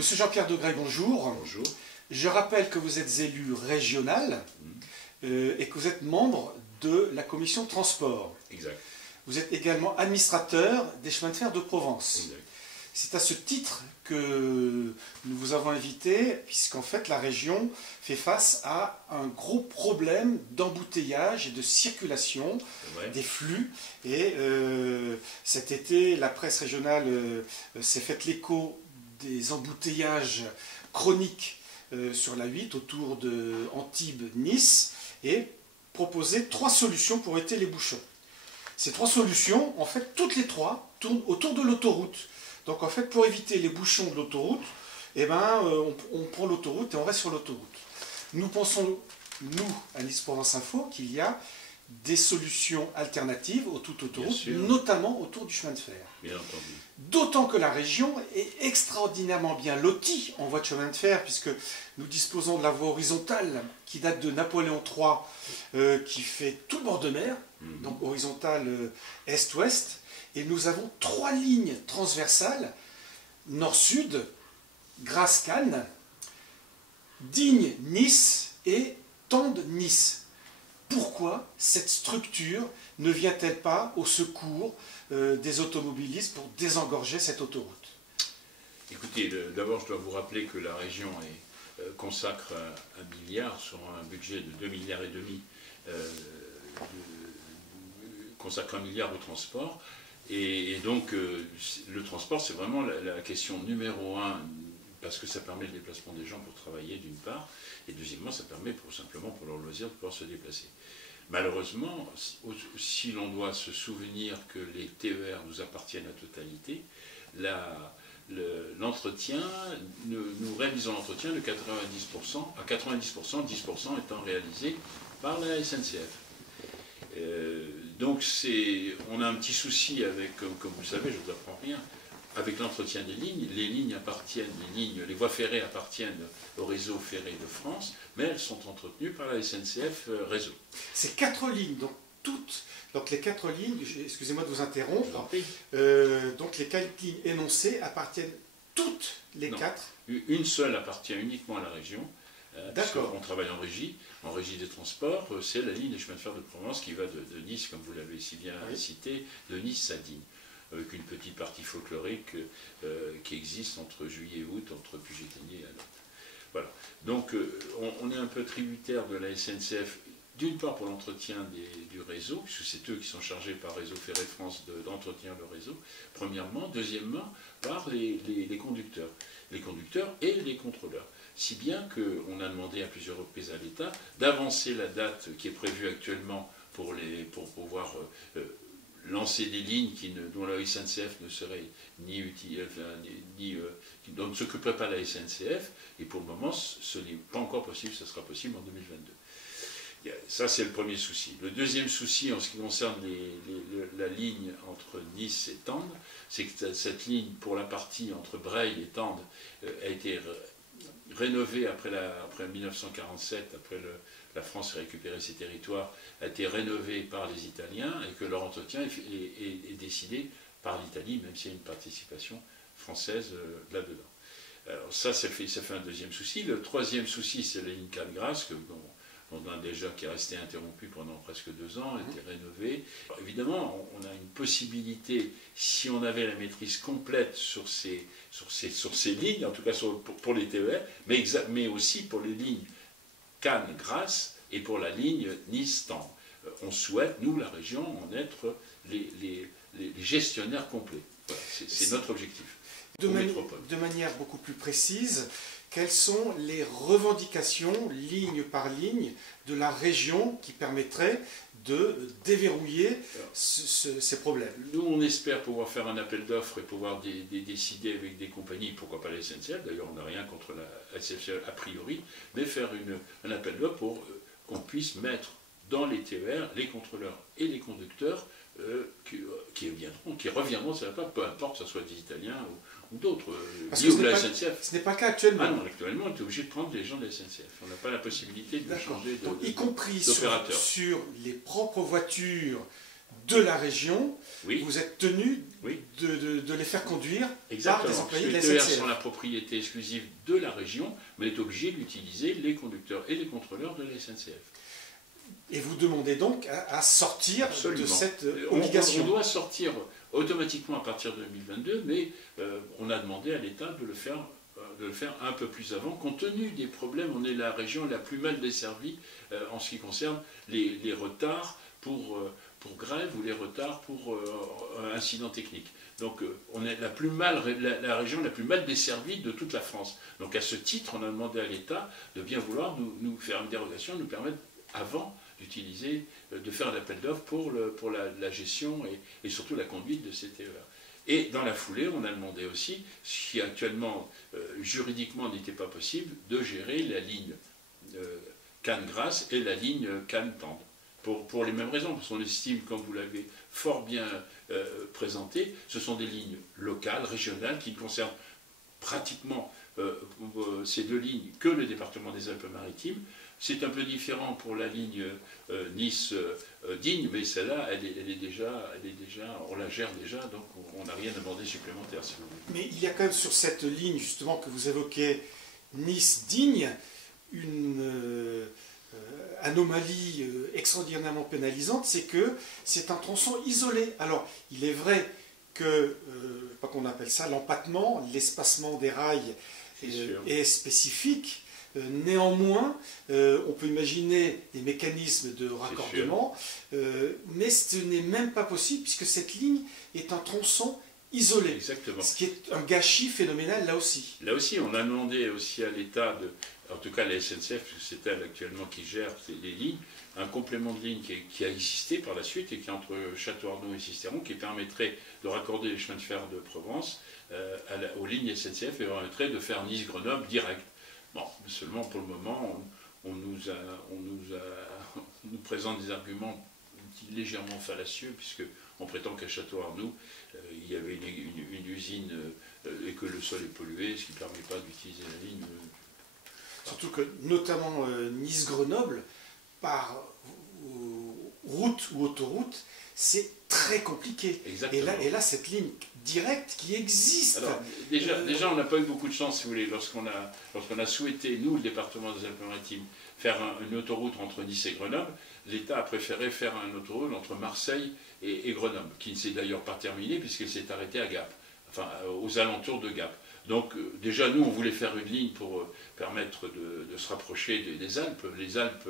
Monsieur Jean-Pierre Degrey, bonjour. Bonjour. Je rappelle que vous êtes élu régional et que vous êtes membre de la commission transport. Exact. Vous êtes également administrateur des chemins de fer de Provence. Exact. C'est à ce titre que nous vous avons invité, puisqu'en fait la région fait face à un gros problème d'embouteillage et de circulation des flux. Et cet été, la presse régionale s'est faite l'écho des embouteillages chroniques sur la 8 autour de Antibes-Nice et proposé 3 solutions pour éviter les bouchons. Ces 3 solutions, en fait, toutes les 3 tournent autour de l'autoroute. Donc en fait, pour éviter les bouchons de l'autoroute, eh ben, on prend l'autoroute et on reste sur l'autoroute. Nous pensons, nous, à Nice Provence Info, qu'il y a des solutions alternatives aux toutes autoroutes, notamment autour du chemin de fer. Bien entendu. D'autant que la région est extraordinairement bien lotie en voie de chemin de fer, puisque nous disposons de la voie horizontale qui date de Napoléon III, qui fait tout le bord de mer, donc horizontale est-ouest, et nous avons 3 lignes transversales, nord-sud, Grasse-Cannes, Digne-Nice et Tende-Nice. Pourquoi cette structure ne vient-elle pas au secours des automobilistes pour désengorger cette autoroute? Écoutez, d'abord je dois vous rappeler que la région consacre 1 milliard sur un budget de 2,5 milliards, consacre 1 milliard au transport. Et donc le transport c'est vraiment la question numéro 1, parce que ça permet le déplacement des gens pour travailler d'une part, et deuxièmement ça permet simplement pour leur loisir de pouvoir se déplacer. Malheureusement, si l'on doit se souvenir que les TER nous appartiennent à totalité, l'entretien, nous réalisons l'entretien de 90%, à 90%, 10% étant réalisé par la SNCF. Donc on a un petit souci avec, comme vous le savez, je ne vous apprends rien, avec l'entretien des lignes. Les lignes appartiennent, les voies ferrées appartiennent au réseau ferré de France, mais elles sont entretenues par la SNCF Réseau. Ces 4 lignes, donc les 4 lignes, excusez-moi de vous interrompre, donc les 4 lignes énoncées appartiennent toutes les 4. Une seule appartient uniquement à la région. D'accord. On travaille en régie des transports, c'est la ligne des chemins de fer de Provence qui va de Nice, comme vous l'avez si bien cité, de Nice à Digne, avec une petite partie folklorique qui existe entre juillet et août, entre Puget-Théniers et Nantes. Voilà. Donc on est un peu tributaire de la SNCF, d'une part pour l'entretien du réseau, puisque c'est eux qui sont chargés par Réseau Ferré France d'entretenir le réseau, premièrement. Deuxièmement, par les conducteurs et les contrôleurs. Si bien qu'on a demandé à plusieurs reprises à l'État d'avancer la date qui est prévue actuellement pour pouvoir lancer des lignes dont la SNCF ne serait dont ne s'occuperait pas la SNCF, et pour le moment ce n'est pas encore possible, ce sera possible en 2022. Ça c'est le premier souci. Le deuxième souci en ce qui concerne la ligne entre Nice et Tende, c'est que cette ligne pour la partie entre Breil et Tende a été rénovée après 1947, après la France a récupéré ses territoires, a été rénovée par les Italiens et que leur entretien est décidé par l'Italie, même s'il y a une participation française là-dedans. Alors ça fait un deuxième souci. Le troisième souci, c'est la ligne Cannes-Grasse, qui est resté interrompu pendant presque 2 ans, a été rénové. Alors, évidemment, on a une possibilité, si on avait la maîtrise complète sur ces lignes, en tout cas pour les TER, mais aussi pour les lignes Cannes-Grasse et pour la ligne Nice-Tende. On souhaite, nous, la région, en être les gestionnaires complets. Voilà, c'est notre objectif. De manière beaucoup plus précise, quelles sont les revendications, ligne par ligne, de la région qui permettraient de déverrouiller ces problèmes? Nous, on espère pouvoir faire un appel d'offres et pouvoir décider avec des compagnies, pourquoi pas la SNCF, d'ailleurs on n'a rien contre la SNCF a priori, mais faire un appel d'offres pour qu'on puisse mettre dans les TER les contrôleurs et les conducteurs qui reviendront, ça va pas, peu importe que ce soit des Italiens ou d'autres, de la SNCF. Ce n'est pas le cas actuellement. Ah non, actuellement, on est obligé de prendre les gens de la SNCF. On n'a pas la possibilité de changer y compris d'opérateur. Sur les propres voitures de la région, oui. vous êtes tenu oui. de les faire conduire Exactement. par des employés de la Les SNCF. sont la propriété exclusive de la région, mais est obligé d'utiliser les conducteurs et les contrôleurs de la SNCF. Et vous demandez donc à sortir Absolument. de cette obligation. On doit sortir automatiquement à partir de 2022, mais on a demandé à l'État de le faire un peu plus avant, compte tenu des problèmes. On est la région la plus mal desservie en ce qui concerne les retards pour grève ou les retards pour incidents techniques. Donc on est la région la plus mal desservie de toute la France. Donc à ce titre, on a demandé à l'État de bien vouloir nous faire une dérogation, nous permettre avant d'utiliser, de faire l'appel d'offres pour la gestion et surtout la conduite de ces TER. Et dans la foulée, on a demandé aussi, ce qui actuellement juridiquement n'était pas possible, de gérer la ligne Cannes-Grasse et la ligne Cannes-Tende. Pour les mêmes raisons, parce qu'on estime, comme vous l'avez fort bien présenté, ce sont des lignes locales, régionales, qui concernent pratiquement ces deux lignes que le département des Alpes-Maritimes. C'est un peu différent pour la ligne Nice-Digne, mais celle-là, elle est déjà, on la gère déjà, donc on n'a rien demandé supplémentaire, si vous voulez. Mais il y a quand même sur cette ligne, justement, que vous évoquez, Nice-Digne, une anomalie extraordinairement pénalisante, c'est que c'est un tronçon isolé. Alors, il est vrai que, pas qu'on appelle ça, l'empattement, l'espacement des rails est spécifique. Néanmoins, on peut imaginer des mécanismes de raccordement, mais ce n'est même pas possible puisque cette ligne est un tronçon isolé. Exactement. Ce qui est un gâchis phénoménal là aussi. Là aussi, on a demandé aussi à l'État, en tout cas la SNCF, parce que c'est elle actuellement qui gère les lignes, un complément de ligne qui a existé par la suite et qui est entre Château-Arnoux et Sisteron, qui permettrait de raccorder les chemins de fer de Provence aux lignes SNCF et permettrait de faire Nice-Grenoble direct. Bon, seulement pour le moment, on nous présente des arguments légèrement fallacieux, puisqu'on prétend qu'à Château-Arnoux, il y avait une usine et que le sol est pollué, ce qui ne permet pas d'utiliser la ligne. Surtout que, notamment Nice-Grenoble, par route ou autoroute, c'est très compliqué. Exactement. Et là, cette ligne directe qui existe. Alors, déjà on n'a pas eu beaucoup de chance, si vous voulez, lorsqu'on a souhaité, nous, le département des Alpes-Maritimes, faire une autoroute entre Nice et Grenoble, l'État a préféré faire une autoroute entre Marseille et Grenoble, qui ne s'est d'ailleurs pas terminée puisqu'elle s'est arrêtée à Gap, enfin aux alentours de Gap. Donc déjà, nous, on voulait faire une ligne pour permettre de se rapprocher des Alpes. Les Alpes,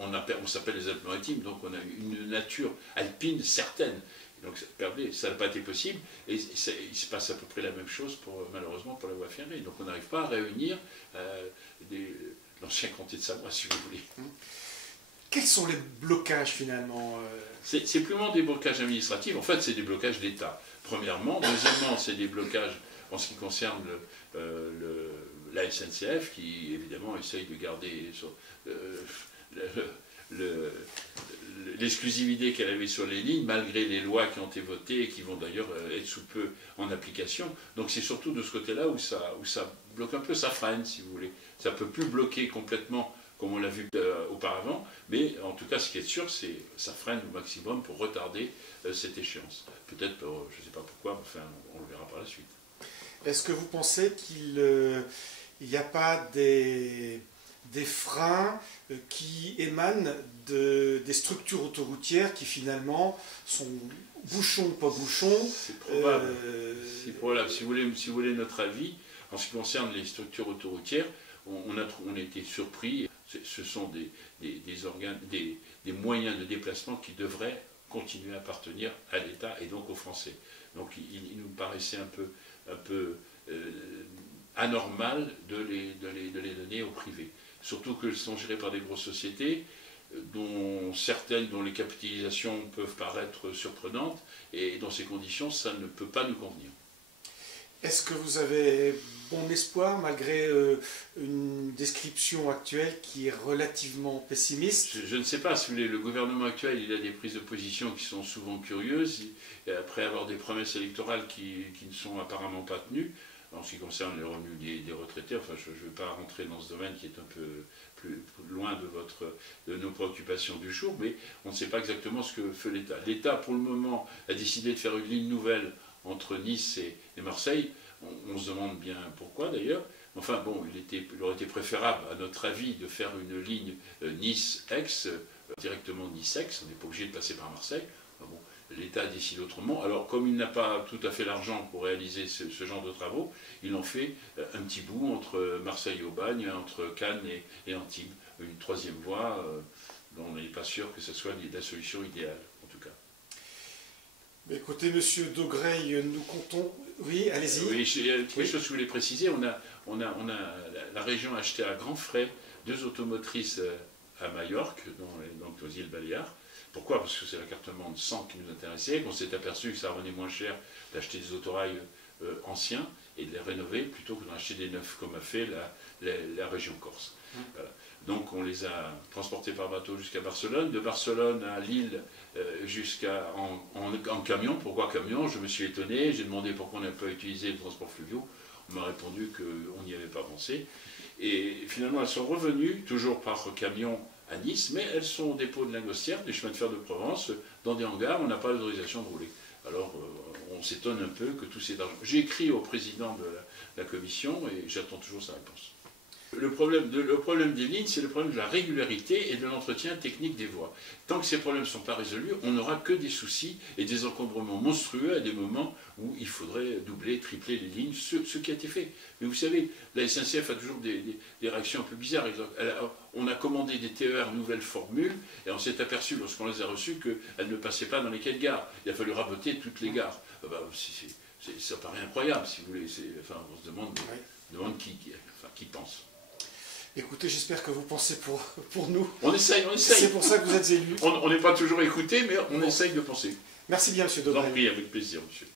on s'appelle les Alpes-Maritimes, donc on a une nature alpine certaine. Donc ça n'a pas été possible, et il se passe à peu près la même chose malheureusement pour la voie ferrée. Donc on n'arrive pas à réunir l'ancien comté de Savoie, si vous voulez. Quels sont les blocages finalement C'est plus des blocages administratifs, en fait c'est des blocages d'État, premièrement. Deuxièmement, c'est des blocages en ce qui concerne la SNCF, qui évidemment essaye de garder l'exclusivité qu'elle avait sur les lignes, malgré les lois qui ont été votées et qui vont d'ailleurs être sous peu en application. Donc c'est surtout de ce côté-là où ça bloque un peu, ça freine, si vous voulez. Ça ne peut plus bloquer complètement comme on l'a vu auparavant, mais en tout cas ce qui est sûr, c'est que ça freine au maximum pour retarder cette échéance. Peut-être, je ne sais pas pourquoi, mais enfin, on le verra par la suite. Est-ce que vous pensez qu'il n'y a pas des freins qui émanent des structures autoroutières qui finalement sont bouchons, pas bouchons? C'est probable. C'est probable. Si vous voulez notre avis, en ce qui concerne les structures autoroutières, on a été surpris. Ce sont des moyens de déplacement qui devraient continuer à appartenir à l'État et donc aux Français. Donc il nous paraissait un peu anormal de les donner au privé. Surtout qu'elles sont gérées par des grosses sociétés, dont les capitalisations peuvent paraître surprenantes, et dans ces conditions, ça ne peut pas nous convenir. Est-ce que vous avez bon espoir, malgré une description actuelle qui est relativement pessimiste? Je ne sais pas, si vous voulez, le gouvernement actuel, il a des prises de position qui sont souvent curieuses, et après avoir des promesses électorales qui ne sont apparemment pas tenues. en ce qui concerne les revenus des retraités. Enfin, je ne vais pas rentrer dans ce domaine qui est un peu plus loin de nos préoccupations du jour, mais on ne sait pas exactement ce que fait l'État. L'État, pour le moment, a décidé de faire une ligne nouvelle entre Nice et Marseille. On se demande bien pourquoi d'ailleurs. Enfin bon, il aurait été préférable, à notre avis, de faire une ligne Nice-Aix, directement Nice-Aix. On n'est pas obligé de passer par Marseille. Enfin, bon, l'État décide autrement. Alors, comme il n'a pas tout à fait l'argent pour réaliser ce genre de travaux, il en fait un petit bout entre Marseille et Aubagne, entre Cannes et Antibes. Une troisième voie dont on n'est pas sûr que ce soit la solution idéale, en tout cas. Écoutez, monsieur Daugreuil, nous comptons... Oui, allez-y. Oui, il y a quelque chose que je voulais préciser. La région a acheté à grands frais 2 automotrices à Majorque, donc aux îles Baléares. Pourquoi? Parce que c'est l'écartement de 100 qui nous intéressait, qu'on s'est aperçu que ça revenait moins cher d'acheter des autorails anciens et de les rénover plutôt que d'en acheter des neufs, comme a fait la région Corse. Voilà. Donc on les a transportés par bateau jusqu'à Barcelone, de Barcelone à Lille en camion. Pourquoi camion? Je me suis étonné, j'ai demandé pourquoi on n'a pas utilisé le transport fluvial. On m'a répondu qu'on n'y avait pas pensé. Et finalement elles sont revenues, toujours par camion, à Nice, mais elles sont au dépôt de Lingostière, des chemins de fer de Provence, dans des hangars, on n'a pas l'autorisation de rouler. Alors on s'étonne un peu que tout cet argent... J'ai écrit au président de la commission et j'attends toujours sa réponse. Le problème des lignes, c'est le problème de la régularité et de l'entretien technique des voies. Tant que ces problèmes ne sont pas résolus, on n'aura que des soucis et des encombrements monstrueux à des moments où il faudrait doubler, tripler les lignes, ce qui a été fait. Mais vous savez, la SNCF a toujours des réactions un peu bizarres. On a commandé des TER nouvelle formule et on s'est aperçu, lorsqu'on les a reçus, qu'elles ne passaient pas dans les quais de gare. Il a fallu raboter toutes les gares. Ça paraît incroyable, si vous voulez. Enfin, on se demande qui pense. Écoutez, j'espère que vous pensez pour nous. On essaye. C'est pour ça que vous êtes élus. On n'est pas toujours écouté, mais on essaye de penser. Merci bien, monsieur Daugreuil. J'en prie, avec plaisir, monsieur.